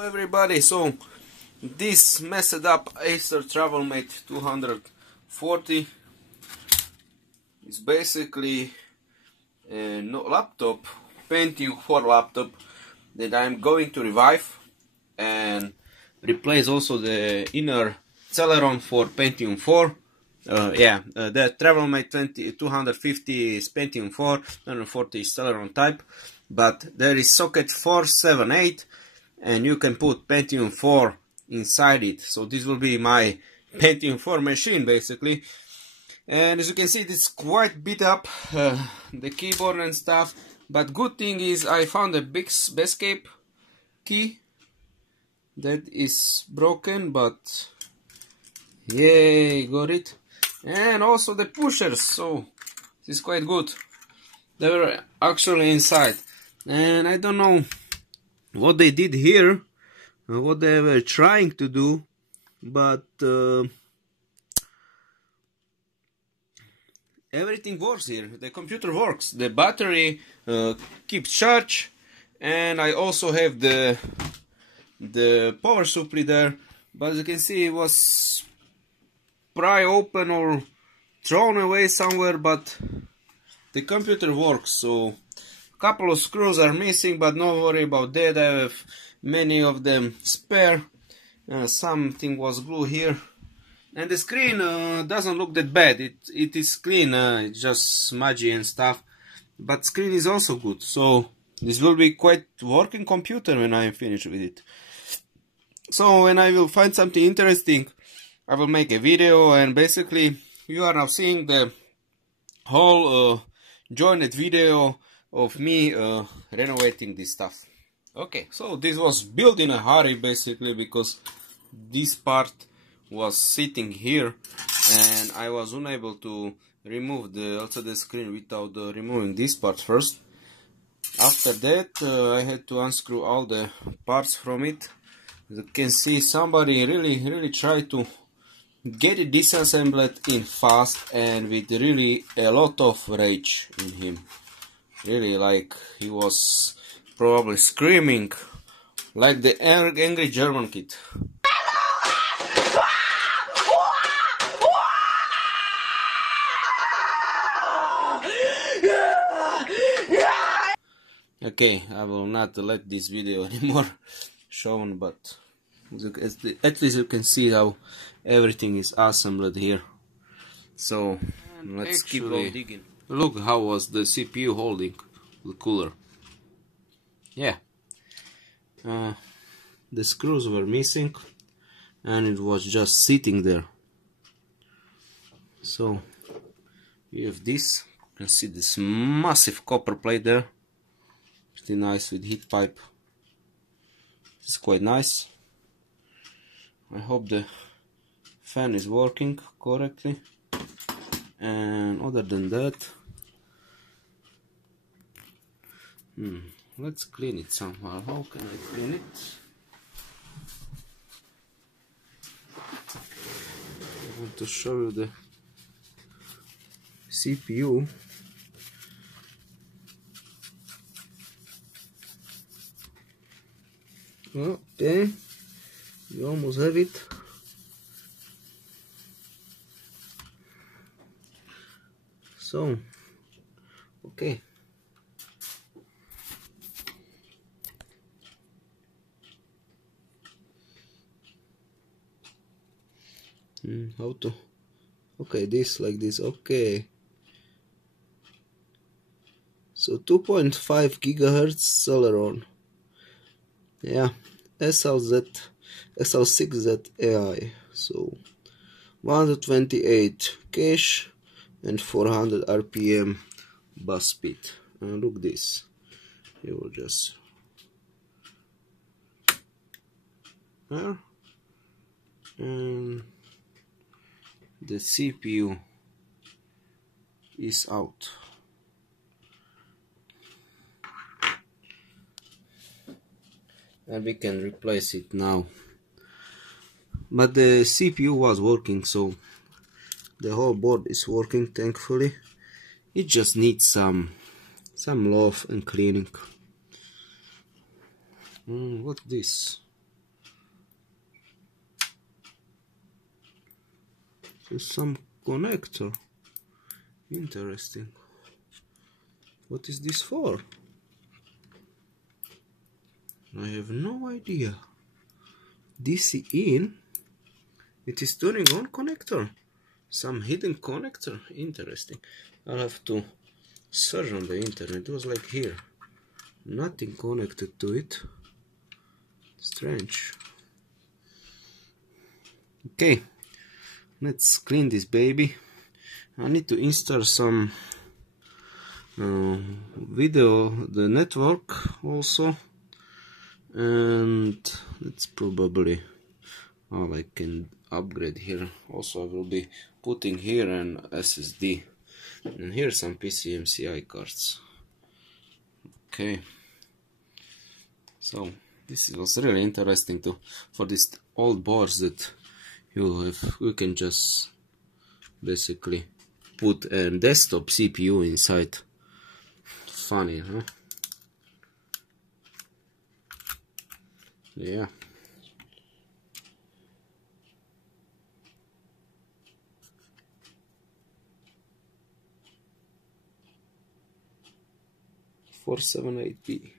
Hello everybody, so this messed up Acer Travelmate 240 is basically a laptop, Pentium 4 laptop that I'm going to revive and replace also the inner Celeron for Pentium 4. The Travelmate 250 is Pentium 4, 240 is Celeron type, but there is socket 478 and you can put Pentium 4 inside it. So this will be my Pentium 4 machine basically. And as you can see, it's quite beat up, the keyboard and stuff. But good thing is I found a big escape key that is broken, but yay, got it. And also the pushers, so this is quite good. They were actually inside, and I don't know what they did here, what they were trying to do, but everything works here. The computer works, the battery keeps charge, and I also have the power supply there. But as you can see, it was pry open or thrown away somewhere, but the computer works. So a couple of screws are missing, but no worry about that. I have many of them spare. Something was glued here, and the screen doesn't look that bad. It is clean, it's just smudgy and stuff, but screen is also good. So this will be quite working computer when I am finished with it. So when I will find something interesting, I will make a video, and basically you are now seeing the whole joined video of me renovating this stuff. Okay, so this was built in a hurry basically because this part was sitting here and I was unable to remove the LCD screen without removing this part first. After that I had to unscrew all the parts from it. As you can see, somebody really tried to get it disassembled in fast and with really a lot of rage in him. Really, like he was probably screaming like the angry German kid. Okay, I will not let this video anymore shown, but at least you can see how everything is assembled here. So let's keep on digging. Look how was the CPU holding the cooler. Yeah, the screws were missing and it was just sitting there. So you have this, you can see this massive copper plate there, pretty nice with heat pipe. It's quite nice. I hope the fan is working correctly, and other than that, let's clean it somehow. How can I clean it? I want to show you the CPU. Okay, you almost have it. So, okay. How to? Okay, this like this. Okay. So 2.5 gigahertz Celeron. Yeah, SL6Z AI. So 128 cache and 400 RPM bus speed. And look this. You will just there, and the CPU is out. And we can replace it now. But the CPU was working, so the whole board is working, thankfully. It just needs some love and cleaning. What's this? There's some connector. Interesting. What is this for? I have no idea. DC in. It is turning on connector. Some hidden connector. Interesting. I'll have to search on the internet. It was like here. Nothing connected to it. Strange. Okay. Let's clean this baby. I need to install some video, the network also. And it's probably all I can upgrade here. Also I will be putting here an SSD, and here some PCMCI cards. Okay, so this was really interesting for these old boards that you can just basically put a desktop CPU inside. Funny, huh? Yeah. .478p.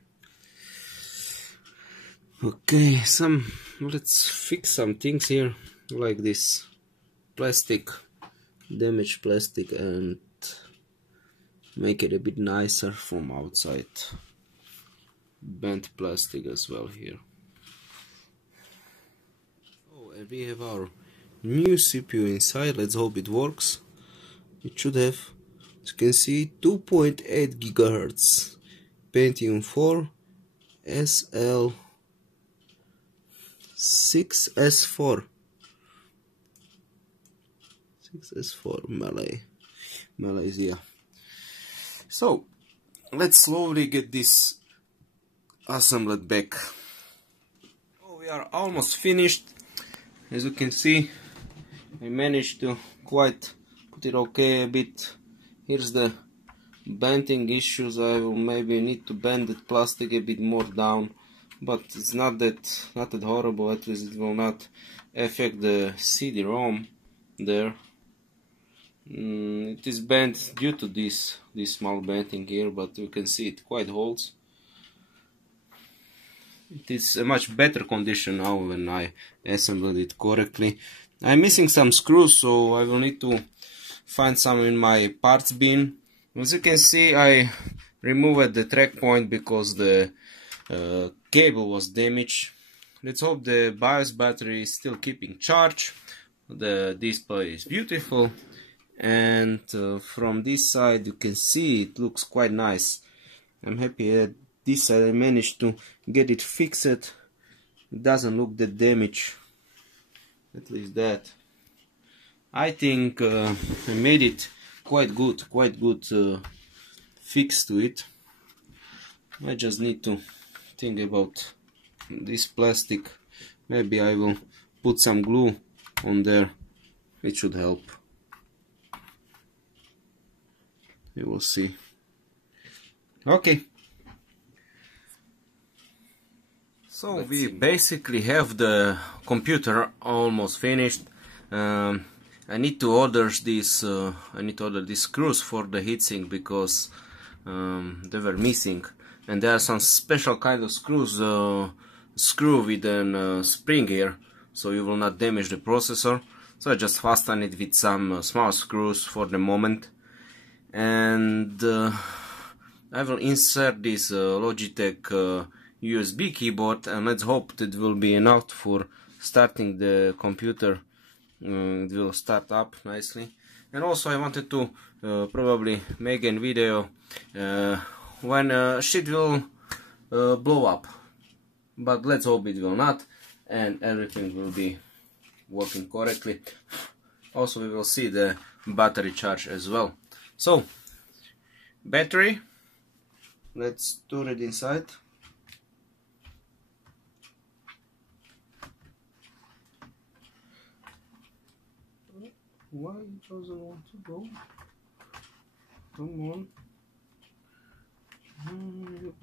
Okay, let's fix some things here, like this plastic, damaged plastic, and make it a bit nicer from outside. Bent plastic as well here. Oh, and we have our new CPU inside. Let's hope it works. It should have, as you can see, 2.8 GHz Pentium 4 SL 6S4 Malaysia. So let's slowly get this assembled back. Oh, we are almost finished. As you can see, I managed to quite put it okay a bit. Here's the bending issues. I will maybe need to bend the plastic a bit more down, but it's not that horrible. At least it will not affect the CD-ROM there. It is bent due to this small bending here, but you can see it quite holds. It is a much better condition now when I assembled it correctly. I'm missing some screws, so I will need to find some in my parts bin. As you can see, I removed the track point because the cable was damaged. Let's hope the BIOS battery is still keeping charge. The display is beautiful, and from this side you can see it looks quite nice. I'm happy that this side I managed to get it fixed. It doesn't look that damaged, at least that. I think I made it quite good fix to it. I just need to think about this plastic. Maybe I will put some glue on there. It should help. You will see. Okay. So we basically have the computer almost finished. I need to order these screws for the heatsink because they were missing, and there are some special kind of screws, screw with a spring here, so you will not damage the processor. So I just fasten it with some small screws for the moment, and I will insert this Logitech USB keyboard, and let's hope that will be enough for starting the computer. It will start up nicely. And also I wanted to probably make a video when shit will blow up, but let's hope it will not, and everything will be working correctly. Also we will see the battery charge as well. So battery, let's turn it inside. Why it doesn't want to go? Come on,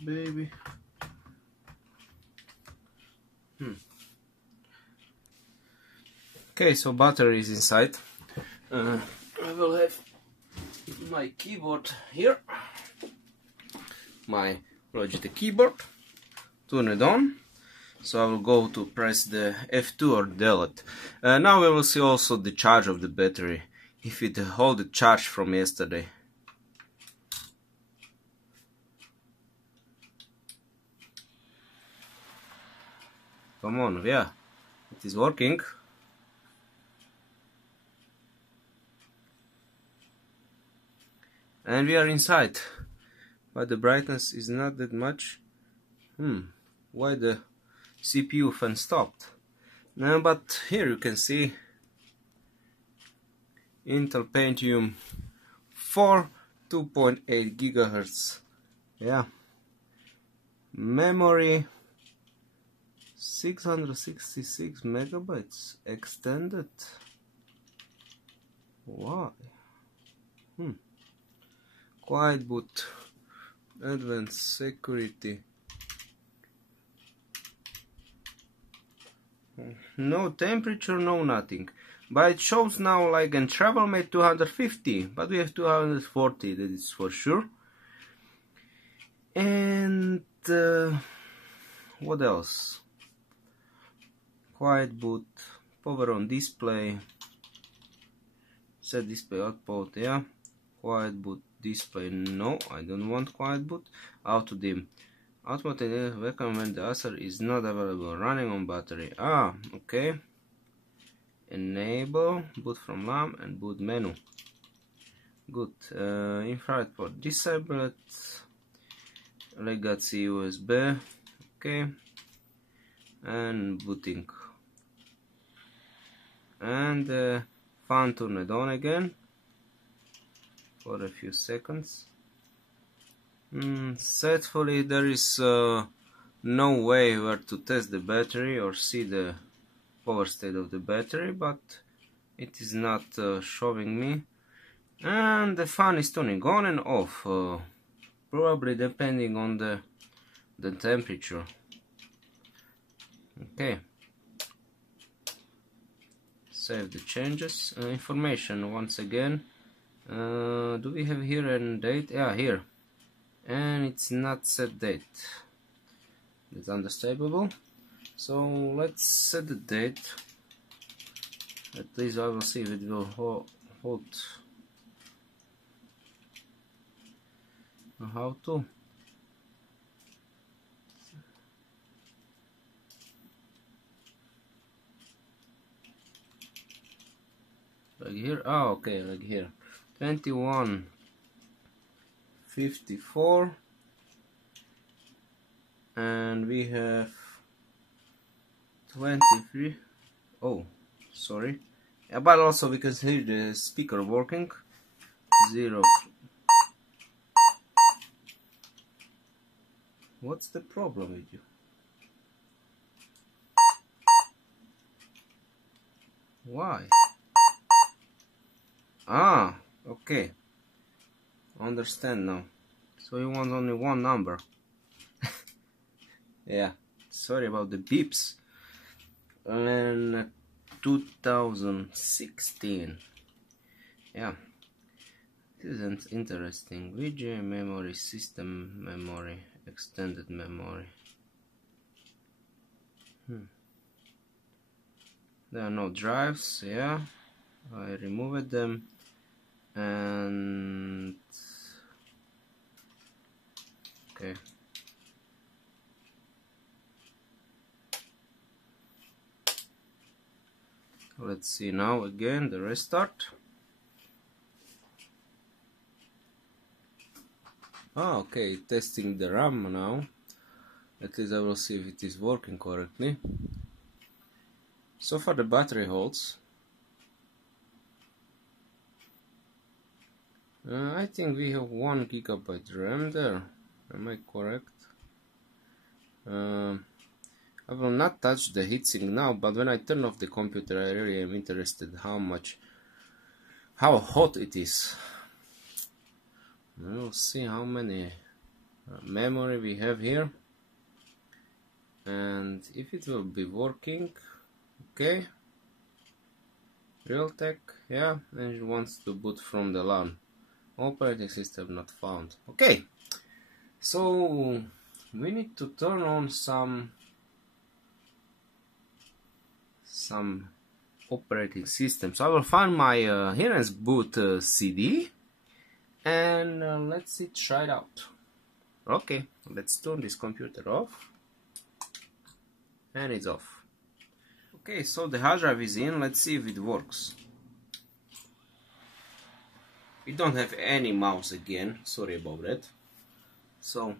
baby. Okay, so battery is inside. I will have my keyboard here, my Logitech keyboard, turn it on. So I will go to press the F2 or delete. Now we will see also the charge of the battery, if it hold the charge from yesterday. Come on, yeah, it is working. And we are inside, but the brightness is not that much. Why the CPU fan stopped? No, but here you can see Intel Pentium 4 2.8 gigahertz. Yeah, memory 666 megabytes extended. Why? Quiet boot, advanced security. No temperature, no nothing. But it shows now like in Travelmate 250, but we have 240, that is for sure. And what else? Quiet boot, power on display, set display output, yeah. Quiet boot display, no, I don't want quiet boot. Auto dim, automatic wacom when the Acer is not available, running on battery. Okay. Enable, boot from LAM and boot menu. Good. Infrared port disabled. Legacy USB. Okay. And booting. And fan turned on again for a few seconds. Sadly, there is no way where to test the battery or see the power state of the battery, but it is not showing me. And the fan is turning on and off, probably depending on the temperature. Okay. Save the changes. Information once again. Do we have here a date? Yeah, here. And it's not set date. That's understandable. So let's set the date. At least I will see if it will hold. How to? Like here? Oh, okay, like here. 21:54, and we have 23. Oh, sorry. Yeah, but also we can hear the speaker working. 0. What's the problem with you? Why? Okay. Understand now. So you want only one number. Yeah. Sorry about the beeps. And 2016. Yeah. This is interesting. VGA memory, system memory, extended memory. There are no drives, yeah. I removed them, and okay. Let's see now again the restart. Okay, testing the RAM now. At least I will see if it is working correctly. So far the battery holds. I think we have 1 GB RAM there. Am I correct? I will not touch the heatsink now, but when I turn off the computer I really am interested how hot it is. We'll see how many memory we have here and if it will be working. Okay, Realtek, yeah, and it wants to boot from the LAN. Operating system not found. Okay, so we need to turn on some operating system. So I will find my Heren's boot CD, and let's try it out. Okay, let's turn this computer off, and it's off. Okay, so the hard drive is in. Let's see if it works. We don't have any mouse again, sorry about that. So,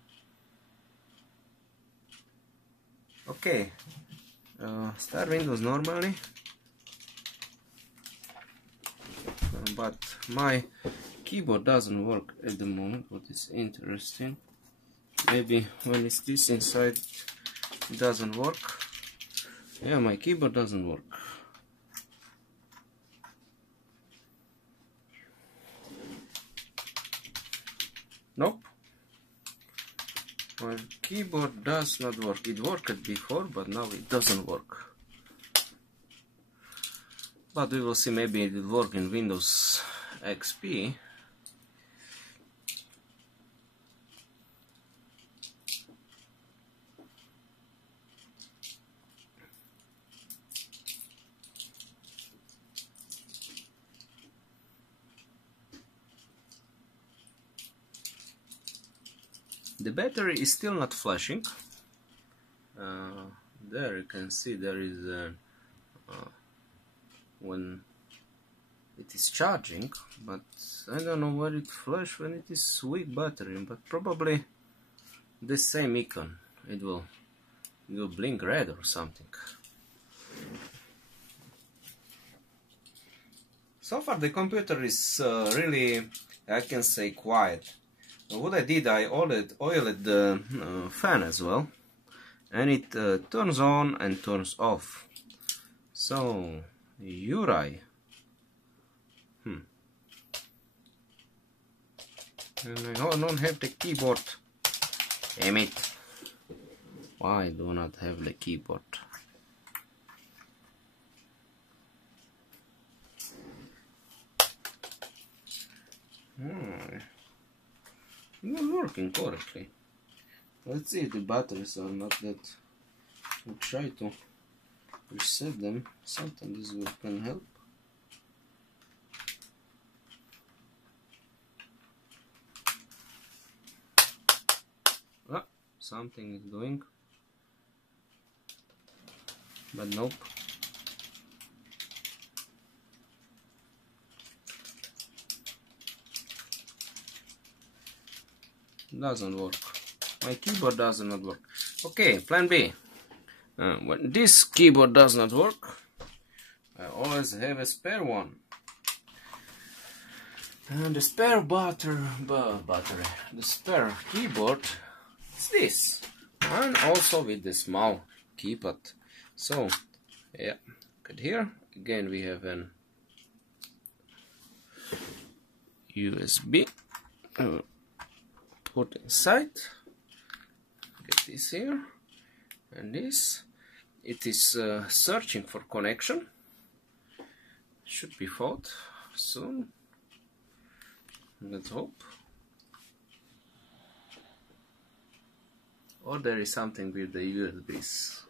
okay, start Windows normally, but my keyboard doesn't work at the moment, what is interesting. Maybe when it's this inside it doesn't work. Yeah, my keyboard doesn't work. Nope. My keyboard does not work. It worked before, but now it doesn't work. But we will see, maybe it will work in Windows XP. The battery is still not flashing. There you can see there is when it is charging, but I don't know where it flashes when it is weak battery, but probably the same icon. It will blink red or something. So far the computer is really, I can say, quiet. What I did, I oiled the fan as well, and it turns on and turns off. So, Uri. And I don't have the keyboard. Damn it. Why do not have the keyboard? Not working correctly. Let's see if the batteries are not that. We'll try to reset them. Sometimes this can help. Ah, something is doing, but nope. Doesn't work. My keyboard does not work. Okay, plan B. When this keyboard does not work, I always have a spare one. And the spare battery, the spare keyboard is this. And also with the small keypad. So, yeah, good here. Again, we have an USB. Put inside, get this here, and this, it is searching for connection, should be found soon, let's hope, or there is something with the USBs.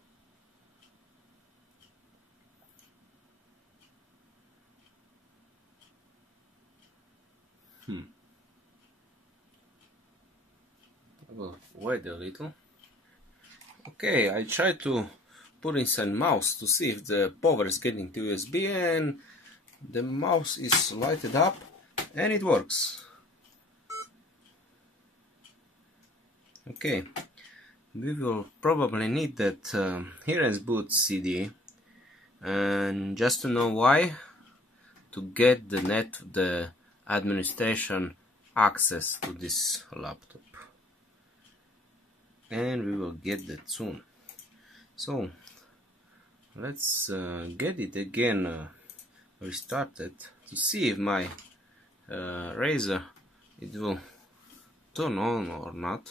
Well, wait a little. Okay, I try to put inside mouse to see if the power is getting to USB, and the mouse is lighted up and it works. Okay, we will probably need that Heren's boot CD, and just to know why, to get the administration access to this laptop. And we will get that soon. So let's get it again restarted to see if my Razer it will turn on or not.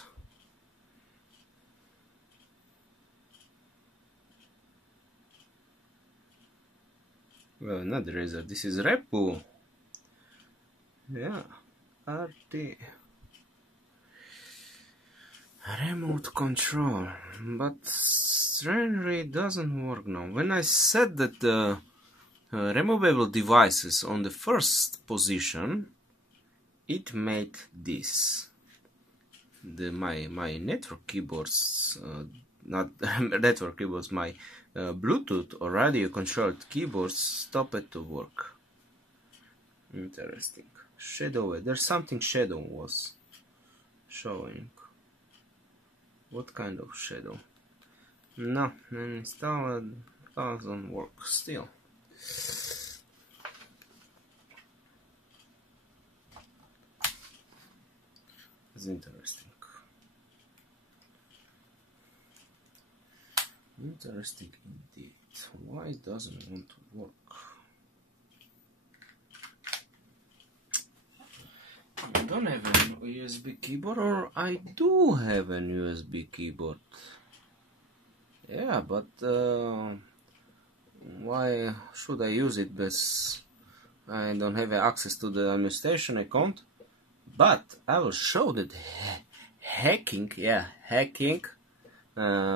Well, not the Razer, this is Repu. Yeah, RT. Remote control, but strangely it doesn't work now. When I set that the removable devices on the first position, it made this. My network keyboards, not network keyboards, my Bluetooth or radio controlled keyboards stopped to work. Interesting. Shadow, there's something shadow was showing. What kind of shadow? No, installed, doesn't work still. It's interesting. Interesting indeed. Why it doesn't want to work? I don't have a USB keyboard, or I do have a USB keyboard. Yeah, but why should I use it? Because I don't have access to the administration account. But I will show that hacking,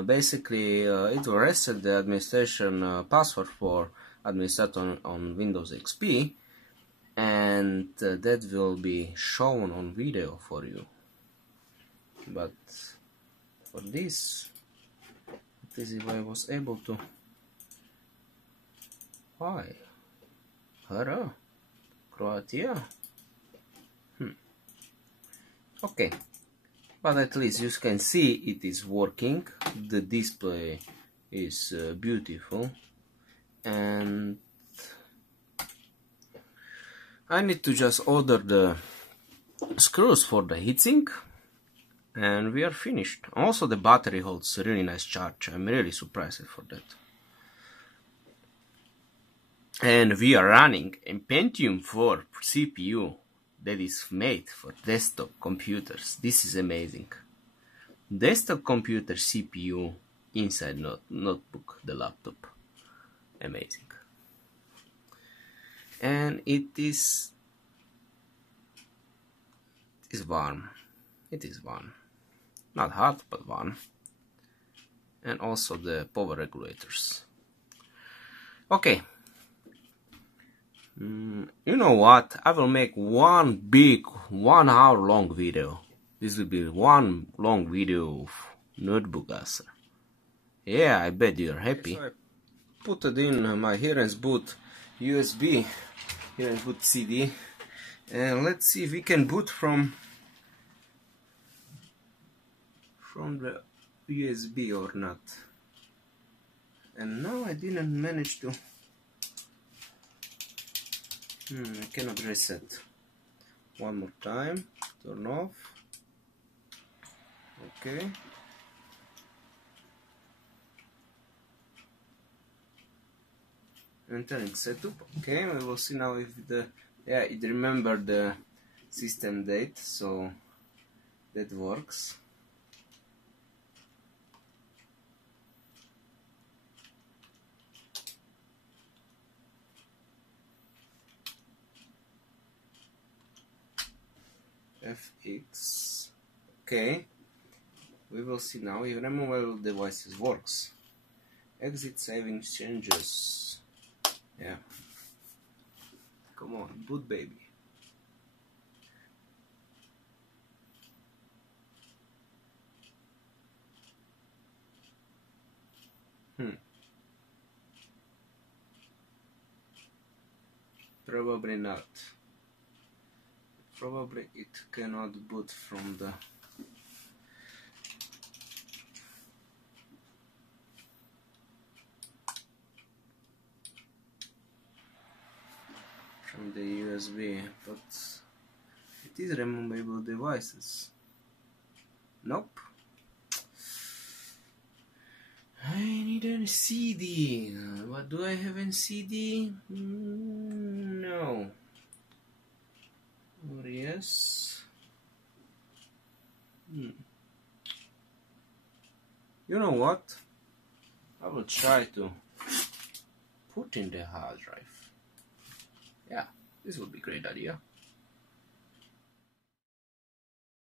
basically it will reset the administration password for administrator on Windows XP, and that will be shown on video for you. But for this is if I was able to. Why? Hello, Croatia. Okay, but at least you can see it is working. The display is beautiful, and I need to just order the screws for the heatsink, and we are finished. Also, the battery holds a really nice charge. I'm really surprised for that. And we are running a Pentium 4 CPU that is made for desktop computers. This is amazing. Desktop computer CPU inside notebook, the laptop. Amazing. And it is warm. It is warm. Not hot, but warm. And also the power regulators. Okay. You know what? I will make one big 1 hour long video. This will be one long video of notebook Acer. Yeah, I bet you're happy. So I put it in my Heren's boot USB, Heren's boot CD, and let's see if we can boot from the USB or not. And now I didn't manage to. I cannot reset. One more time. Turn off. Okay. Entering setup. Okay, we will see now if it remembered the system date, so that works. FX. Okay, we will see now if removable devices works. Exit saving changes. Yeah. Come on, boot baby. Probably not. Probably it cannot boot from the USB, but it is removable devices. Nope. I need a CD. What do I have in CD? No. Or yes. You know what? I will try to put in the hard drive. Yeah, this would be a great idea.